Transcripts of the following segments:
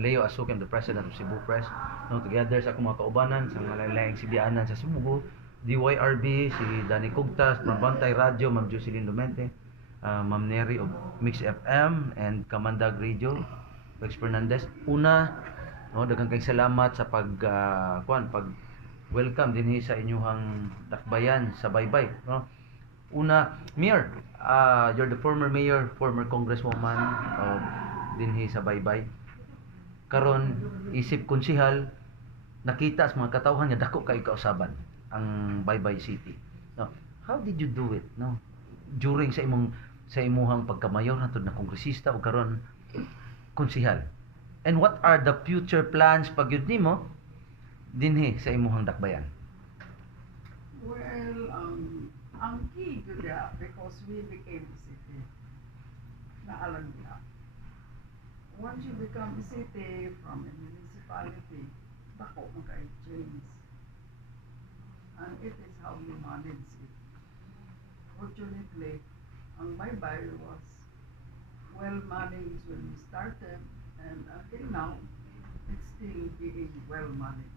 Juan Leo Asukim, the president of Cebu Press. No, together sa akong mga kaubanan sa mga laing sibianan sa Cebu, DYRB, si Danny Cugtas, from Bantay Radio, Ma'am Jocelyn Lumente, Ma'am Neri of Mix FM, and Kamandag Radio, Rex Fernandez. Una, no, daghang kay salamat sa pag welcome dinhi sa inyong dakbayan sa Baybay, no. Una, Mayor, you're the former mayor, former congresswoman of dinhi sa Baybay. Karon isip konsihal, nakita sa mga katawhan nga dako kay kausaban ang Baybay City. No, how did you do it, no? During sa imuhang pagkamayor hantud na kongresista o karon konsihal. And what are the future plans pag yun nimo dinhi sa imuhang dakbayan? Well, ang key to that, because we became a city, naalam niya. Once you become a city from a municipality, dako mo kay change. And it is how you manage it. Fortunately, ang Baybay was well managed when we started, and until now, it's still being well managed.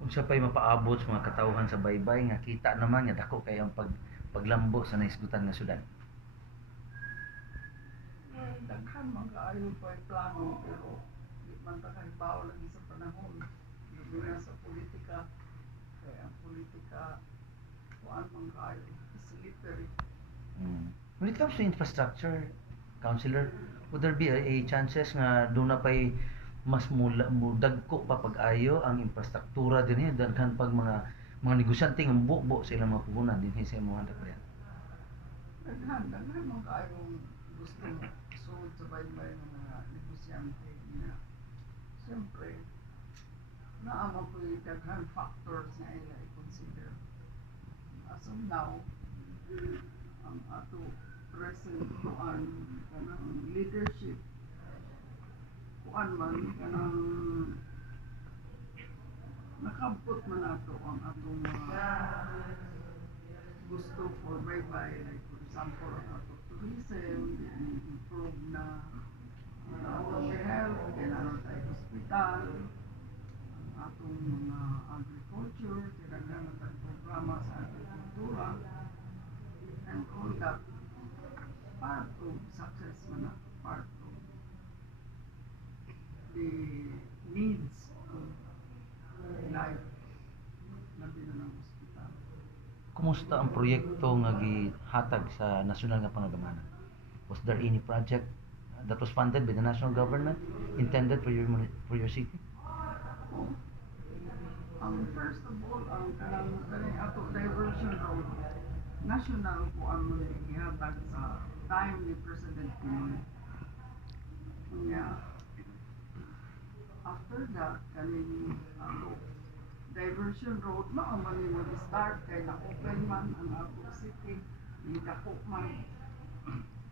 Unsa pay mapaabot sa mga katawhan sa Baybay nga kita naman nga dako kay ang paglambo sa naisgutan nga syudad? Well, daghan man kaayo pa plano, pero di man ta kahibaw lagi sa panahon. Labi na sa politika, kaya ang politika kuan man kaayo, slippery. When it comes to infrastructure, Councilor, would there be a chances nga doon na pay mas dagko pa pag-ayo ang infrastruktura dinhi daghan pag mga negosyante nga bubo sa ilang mga puhunan dinhi sa imong dakbayan? Daghan man kaayong gusto suod sa Baybay ng mga negosyante na siyempre naama po yung daghan factors na ila i-consider. As of now, ang ato present kuan kanang leadership kuan man kanang nakampot man ato ang atong gusto for Baybay, like for example ang ato tourism, improve na ang atong health, kailangan tayo hospital, ang atong mga agriculture, kailangan na tayo programa sa agrikultura, and all that part of success man na, part of the needs of life labi na ng hospital. Kumusta ang proyekto nga gihatag sa nasyonal nga pangagamanan? Was there any project that was funded by the national government intended for your city? Ang first of all, ang kanang ato diversion road, national po ang gihatag sa time ni President Pinoy. Kanya, after that, kaning diversion road, maaman mo start kay na-open man ang ato city, dako man.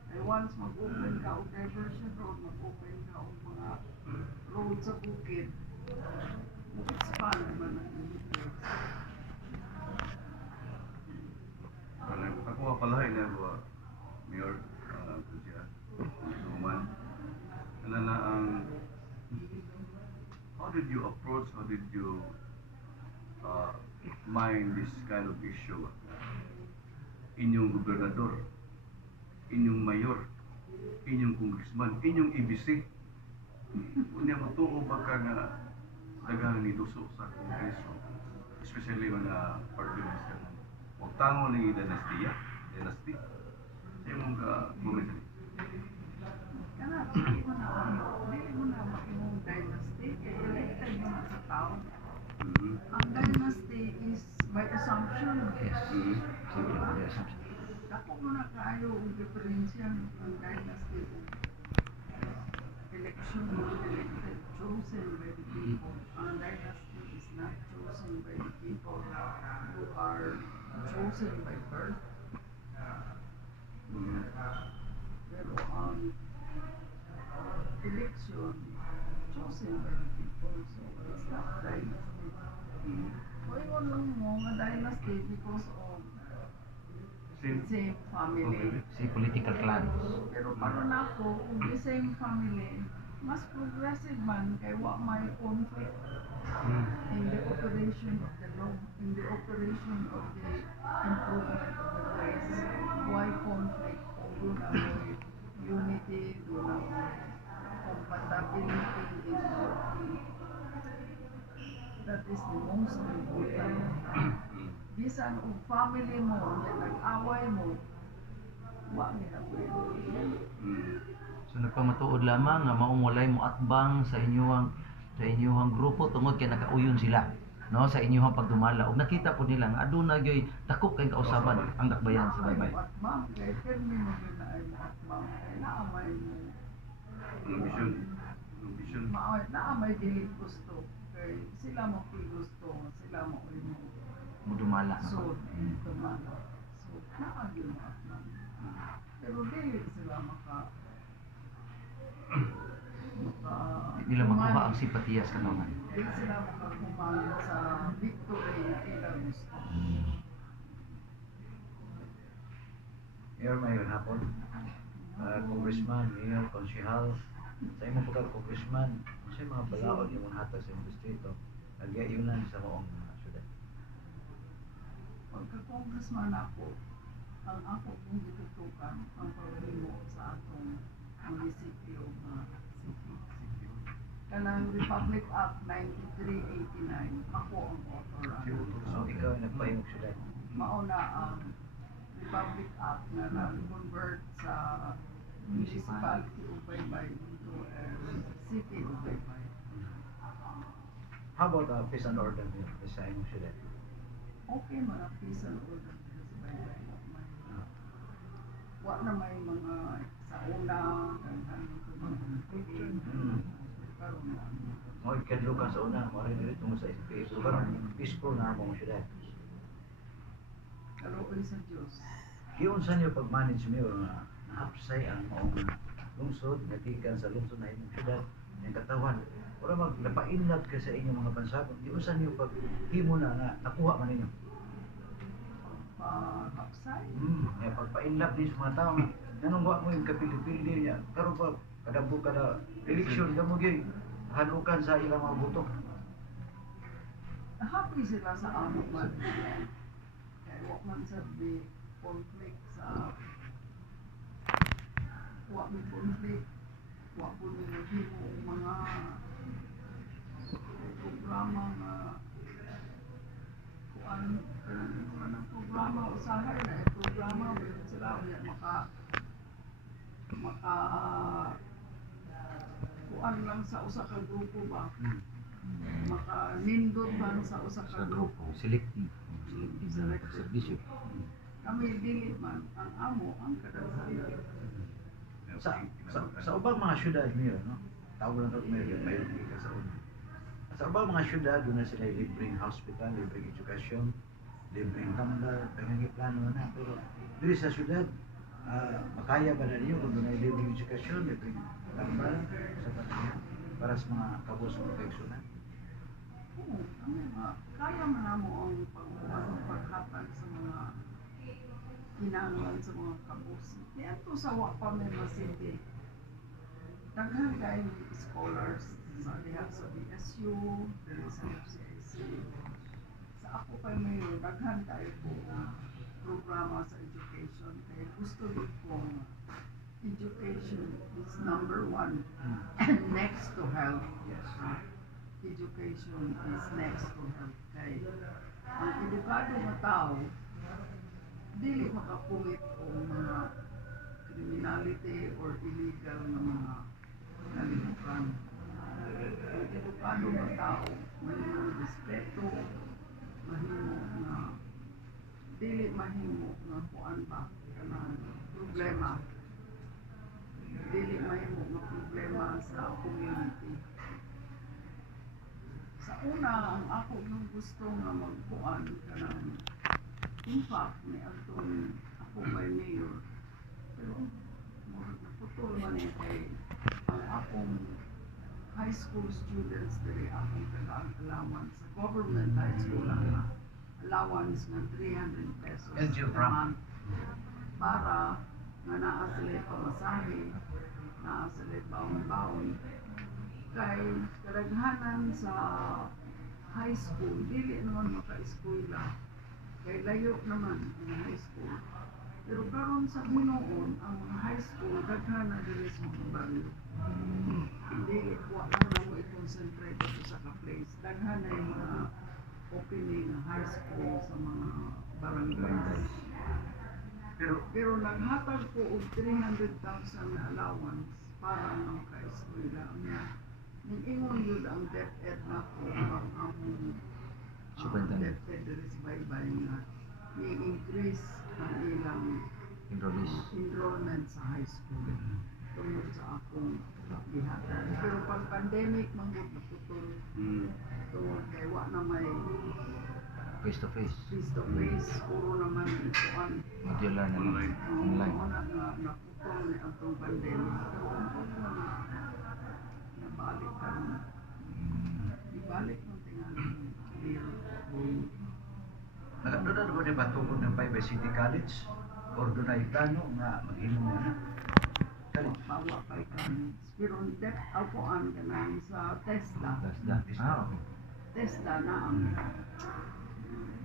Ay once mag-open ka o diversion road, mag-open ka o mga road sa bukid, expand man ang details. Ako apalahay na ba, Mayor, Kuya, Suman, na ang how did you approach, how did you mind this kind of issue? Inyong gobernador, inyong mayor, inyong congressman, inyong EBC, kunya matuo ba ka nga daghang nituso sa kongreso, especially mga party minister na huwag tango ni dynasty, sa imong gumit. Kana, dili mo na makimong dynasty, kaya elected mo na sa tao. Ang dynasty is by assumption. Yes. Diba? Yes. Dako mo na kaayo ang diferensya ang dynasty o election elected, chosen by the people. Ang dynasty is not chosen by the people who are chosen by birth. Pero ang election chosen by the people, so it's not dynasty. Kung iwan lang mo nga dynasty because of same family. Si political clans. Pero karon ako, kung the same family, mas progressive man kay wa may conflict in the operation of the law, in the operation of the improvement of the place. Why conflict? Kung doon amoy unity, doon amoy compatibility in working. That is the most important. Bisan og family mo, nga nag-away mo, wa nila pwede. So nagpamatuod lamang nga maong walay mo atbang sa inyong grupo tungod kay nakauyon sila no sa inyong pagdumala ug nakita po nila nga aduna gyoy dako kay kausaban ang dakbayan sa baybay. At ma'am, kay termino yun na ay at ma'am, kay naamay mo. Ang vision. Ang vision. Naamay dili gusto. Kay sila mo gusto, sila mo mo. Mudumala na So, po. tumala. So, naagyo mo at ma'am. Pero dili sila Nila makuha ang simpatiya sa katawan. Dili sila makakumalit sa victory na ila gusto. Mayor, mayroon hapon. Congressman, Mayor, Konsihal, sa imong pagka-congressman, sa mga balaod yung hatag sa imong distrito, nagyayunan sa maong syudad. Pagka-congressman ako, ang ako kong gitutukan ang paghimo sa atong munisipyo na city. Kanang Republic Act 9389, ako ang author. So, ikaw ay nagpahimog syudad. Mauna ang Republic Act na na-convert sa municipality of Baybay into a city of Baybay. How about peace and order Mayor, sa imong syudad? Okay, mga peace and order dito sa Baybay. Wa na may mga sa una, kaghan ko mga picture. Karon na. Mo ikadlo ka sa una, mo rin dito mo sa SPS. So, karon peaceful na among syudad. Karoon sa Diyos. Kiyon sa niyo pag-manage Mayor nga nahapsay ang maong lungsod, natikan sa lungsod na imong syudad, yung katawan. Wala napainlat ka sa inyong mga bansabon. Kiyon sa niyo pag-himo na nga nakuha man ninyo. Pag-upside. Pagpa-inlap din sa mga tao nga, nanungwa mo yung kapili-pili niya. Karon pa, kadampo kada eleksyon, kamo gyud halukan sa ilang mga boto. Happy sila sa amo man. Kaya wak man sabi conflict sa wak may conflict. Wak po nila himo mga programa nga kuan ng programa usahay na programa meron sila unya maka kuan lang sa usa ka grupo ba maka nindot lang sa usa ka grupo Selective na serbisyo. kami dili man ang amo ang kadaghanan Sa ubang mga syudad Mayor, no? Tawag lang kag Mayor, may ka sa una. Sa ubang mga syudad, doon na sila libreng hospital, libreng edukasyon, libreng tambal, tangang plano na. Pero dito sa syudad, makaya ba na ninyo kung doon ay libreng edukasyon, libreng tambal, sa pagkaya, para sa mga kabos ng proteksyonan? Oo, kaya man namo ang paghatag sa mga kinahanglan sa mga kabus. Niadto sa wa pa may masindi. Daghan kay scholars sa diha sa BSU, dili sa FCIC. Sa ako kay may daghan kay po programa sa education kay gusto din kong education is number one and next to health. Yes. Education is next to health. Kay ang edukado nga tao dili makapungit o mga criminality or illegal na mga kalimutan. Ang edukado nga tao mahimo respeto, mahimo na dili mahimo nga kuan ba kanang problema. Dili mahimo nga problema sa community. Sa una, ang ako yung gusto nga magkuan kanang in fact, may atong ako by mayor. Pero, naputol man kay ang akong high school students dili akong tagaan allowance sa government high school lang na allowance ng 300 pesos LGU a from? month. para nga naa sila pamasahe, naa sila baon-baon. Kay kadaghanan sa high school, dili naman maka-eskwela. Kay layo naman ang high school. Pero karon sa Binoon, ang mga high school, daghan na dili sa mga baryo. Dili, wala na mo i-concentrate ito sa ka-place. Daghan na yung mga opening na high school sa mga barangays. Pero naghatag ko og 300,000 na allowance para ang ka-eskwela niya. Ningingon yun ang DepEd na ko ang among Superintendent. DepEd diri sa baybay nga i-increase ang ilang enrollment sa high school tungod sa akong gihatag. Pero pag pandemic manggod na putol tungod kay wa na may Face to face. face-to-face, puro naman ituan. Modular na Online. Online. Una nga naputol ni atong pandemic. Pero kung na nabalik ka rin. Ibalik mo tingali ng Doon na ba ba tungkol ng Baybay City College? Or doon na plano nga mag-inom mo na? College. bawa kay kami. Pero depth ako ang kanang sa TESDA. That's that. Okay. TESDA na ang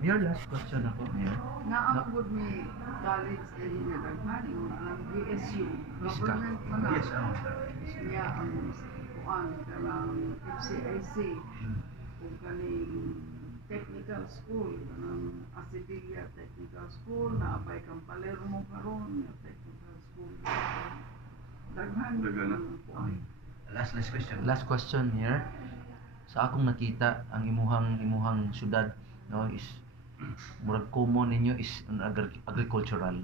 Your last question ako, Mayor. naamgod ni college engineer daghan ang BSU. Government man na. Yes, Niya ang kuan kanang FCIC kung kaning technical school kanang Asibilia Technical School na apay kang Palermo karon nga technical school daghan Daghan na. ang kuan. Last question. Last question here. Sa akong nakita, ang imuhang syudad no is murag common ninyo is an agricultural.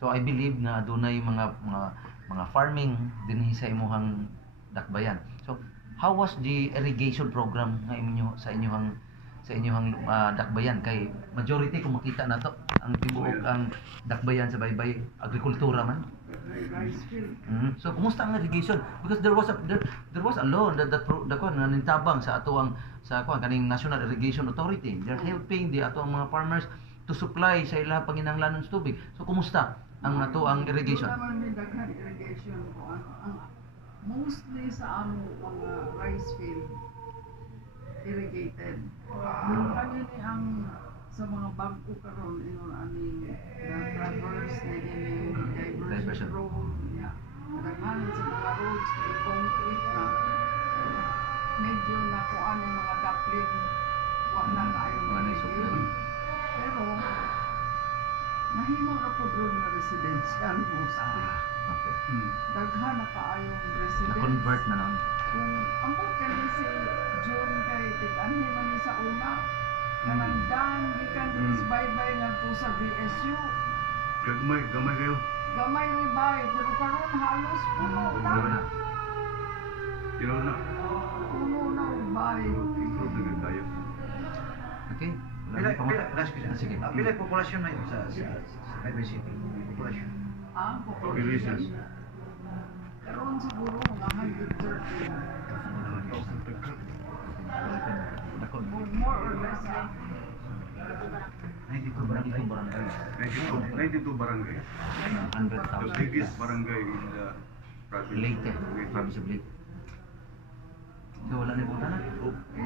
So I believe na adunay mga farming dinhi sa imuhang dakbayan. So how was the irrigation program nga inyo sa inyong dakbayan kay majority kung makita nato ang tibuok ang dakbayan sa baybay agrikultura man. Rice field. So kumusta ang irrigation? Because there was a law that nanintabang sa ato ang kaning National Irrigation Authority. They're helping the ato ang mga farmers to supply sa ilang panginahanglanon sa tubig. So kumusta ang ato ang irrigation? Doon naman may daghan irrigation ko ang mostly sa amo mga rice field irrigated. Pero kanini ang sa mga bangko karon ingon ani na traverse na ini diversion Diversion. road niya. Daghan sa mga roads kay concrete na medyo na kuan ang mga daplin wa na kaayo Wa na supply. pero nahimo na po ron nga residential mostly. Okay. Daghan na kaayong residence. Na-convert na lang. Kung ambot kani si June kay tig-anhi man ni sa una, kanang dam gikan din sa baybay ngadto sa BSU. Gamay kayo. Gamay ri bay, pero karon halos puno na. Puno na. Kilo na. Puno na ang bay. Improve na tayo. Okay. Last question. Sige. Pila yung populasyon na yun sa Baybay City? Populasyon. Ang Population. Karon siguro mga 130. More or less. 92 barangay. 92 barangay. 100,000 The biggest barangay in the province. Leyte, province of Leyte. So wala na punta na?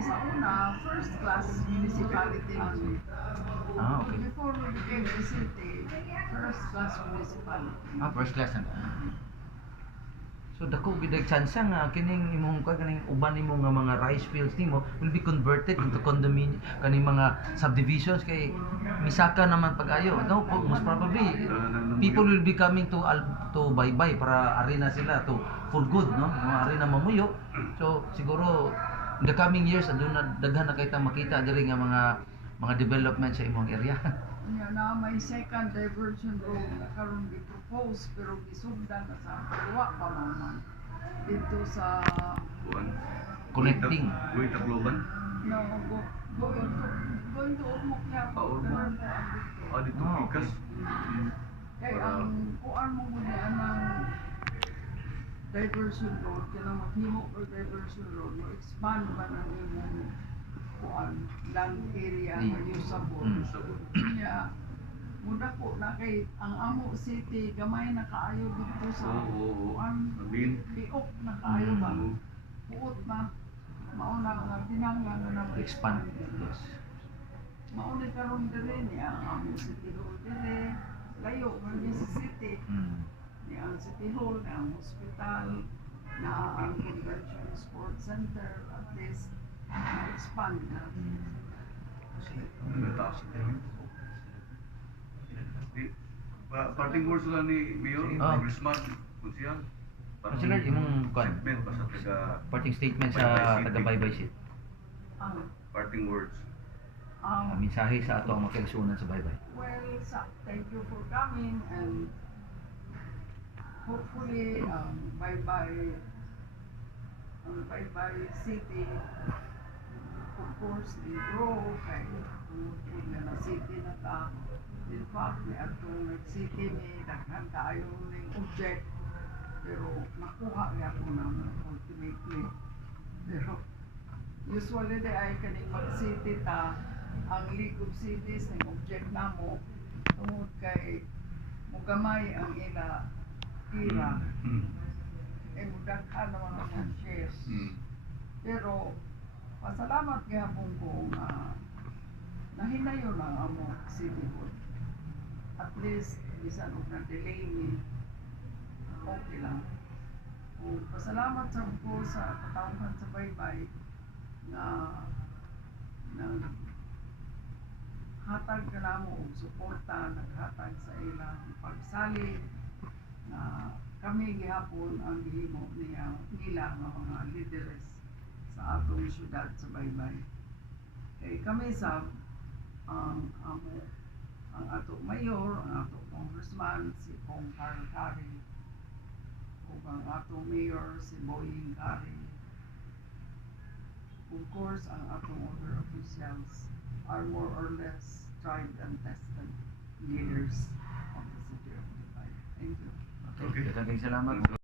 Sa una, first class municipality man. Okay. Before we became a city, first class municipality. First class na. So dako gid chance nga kining imong kaning uban nimo nga mga rice fields nimo will be converted into condominium kaning mga subdivisions kay misaka naman pag-ayo. No, most probably people will be coming to Baybay para ari na sila to for good, no? Ari na mamuyo. So siguro in the coming years aduna daghan na kay ta makita diri nga mga development sa imong area. Nya na may second diversion road na karon gi-propose pero gisugdan na sa wa pa man dito sa Buwan. Connecting. Guy Tacloban. no going to Ormoc na Ormoc. Dito Ah, Pikas. kay ang kuan mo mo niya ng diversion road kanang maghimo or diversion road mo expand ba ang imong kuan land area nga usable. Sabon. Kaya, Muda ko na kay ang Amo City gamay na kaayo dito sa Oo. kuan Sabihin. biok na kaayo ba. Oo. Buot na mauna nga tinanglan na To expand. Yes. mauna karon dire ni ang Amo City Hall dire layo man ni sa city Mm. ni ang City Hall ni ang hospital na ang Convention Sports Center at least na-expand na. Parting words lang ni Mayor, Ah. Congressman, Kunsiyal. Councilor, imong kuan. Segment pa sa taga Parting statement sa taga-Baybay City. Ang parting words. Mensahe sa ato ang makigsunan sa Baybay. well, thank you for coming and hopefully Baybay City of course i-grow kay kung na city na ta in fact ni atong city ni daghan kaayo ning object pero nakuha niya ko naman ultimately pero usually di ay kaning mag-city ta ang League of Cities ning object namo tungod kay mugamay ang ila tira mudaghan naman ang shares pero pasalamat gyapon ko nga nahinayon ang amo city board at least bisan og na-delay ni okay lang o pasalamat sa ko sa katawhan sa Baybay na hatag ka namo og suporta naghatag sa ilang pagsalig na kami gihapon ang gihimo nila nga mga leaders sa atong syudad sa Baybay. Kay kami sa ang ato mayor, ang ato congressman si Kong Carl Cari o ang ato mayor si Boying Cari. Of course, ang atong other officials are more or less tried and tested leaders of the city of Dubai. Thank you. Okay. Daghang salamat.